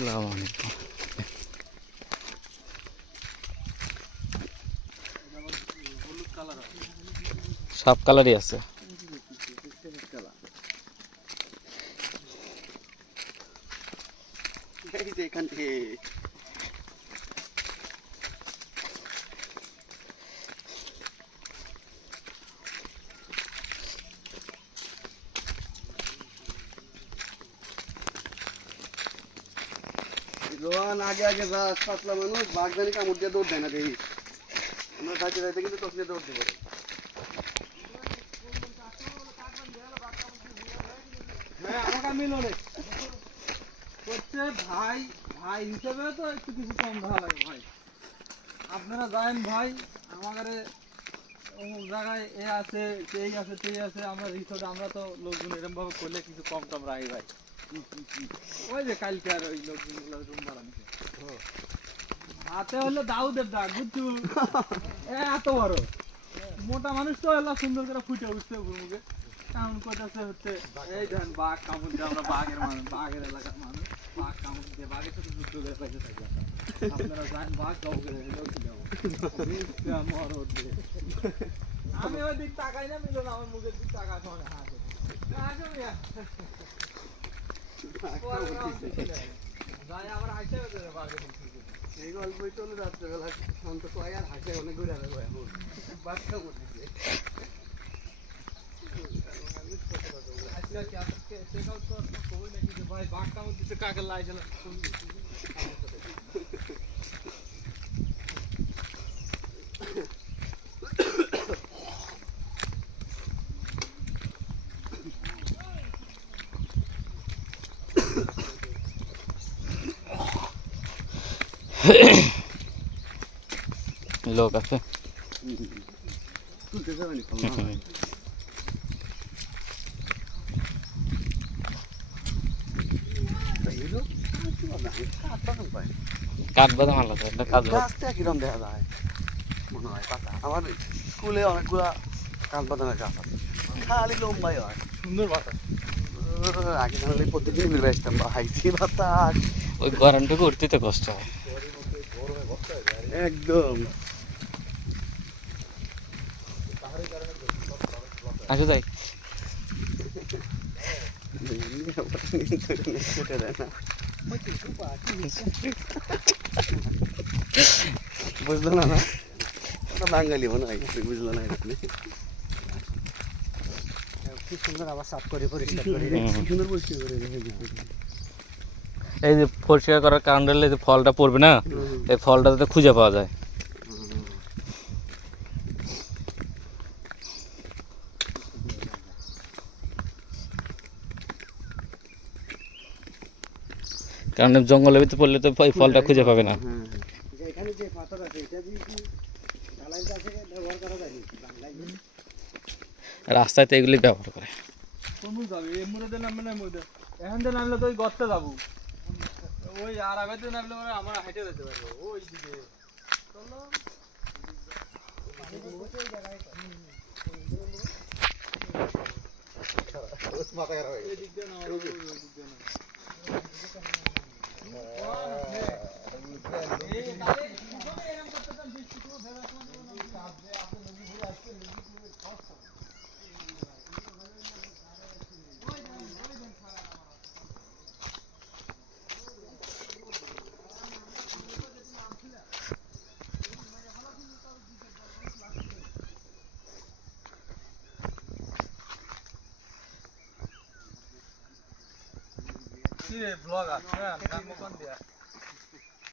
আসসালামু আলাইকুম। সব কালারই আছে। এখান থেকে রোহান আগে আগে যা সাতলা মানুষ বাগদানি কামড় দিয়ে দৌড় দেয় না দেখি আমরা যাইতে যাইতে কিন্তু তসলে দৌড় দিব হ্যাঁ আমাকে মিলনে করছে ভাই ভাই হিসেবে তো একটু কিছু কম দেওয়া লাগে ভাই। আপনারা যান ভাই আমাদের অমুক জায়গায় এ আছে সেই আছে সেই আছে আমরা রিসোর্ট আমরা তো লোকজন এরকম ভাবে করলে কিছু কম টম রাখি ভাই। ওই যে কালকে আর ওই লোকজনগুলো রুম ভাড়া নিছে হাতে হলো দাউদের ডাক বুঝছু এত বড় মোটা মানুষ তো এলা সুন্দর করে ফুটে উঠছে মুখে কারণ কোথাছে হচ্ছে এই ধরেন বাঘ কামড় দিয়ে আমরা বাঘের মানুষ বাঘের এলাকার মানুষ বাঘ কামড় দিয়ে বাঘের সাথে যুদ্ধ করে পাইতে থাকি আপনারা যান বাঘ গাও করে আমি ওই দিক তাকাই না মিলন আমার মুখের দিক তাকা শোনে হাসে যাই আবার হাসে বাঘের এই গল্পই তো রাত্রেবেলা শান্ত কয় আর হাসে অনেক ঘুরে আসবে এখন বাচ্চা করতেছে ভাই বাঘ কামড় দিতে কাকে লাইছিল লোক আছে তুলতে যাবেনি কাঠ বাদাম আলাদা একটা কাজ গাছটা কিরম দেখা যায় মনে হয় পাতা আমার স্কুলে অনেকগুলা কাঠ বাদামের গাছ আছে খালি লম্বাই হয় সুন্দর বাতা আগে জানলে প্রত্যেকদিন ঘুরে আসতাম বা হাইছি বাতাস ওই গরমটুকু উঠতে তো কষ্ট হয় একদম আসো যাই কেটে দেয় না বুঝলো না ওটা বাঙালি মনে হয় বুঝলো না আপনি কি সুন্দর আবার সাফ করে পরিষ্কার করে সুন্দর পরিষ্কার করে এই যে পরিষ্কার করার কারণ হলে যে ফলটা পড়বে না এই ফলটা যাতে খুঁজে পাওয়া যায়। কারণ জঙ্গলের ভিতরে পড়লে তো এই ফলটা খুঁজে পাবে না। এখানে যে পাথর আছে এটা দিয়ে কি ঢালাই গাছে ব্যবহার করা যায় রাস্তায় তো এগুলি ব্যবহার করে। কোন যাবে এই মুড়ে নামবে না মুড়ে এখন তো নামলে তো ওই গর্তে যাবো ওই আর আগাতে নামলে মানে আমরা হেঁটে যেতে পারবো ওই দিকে চলো মাথা খারাপ হয়ে গেছে দিক দিয়ে না ওই দিক দিয়ে না ব্লগ আছে গান মকন দিয়া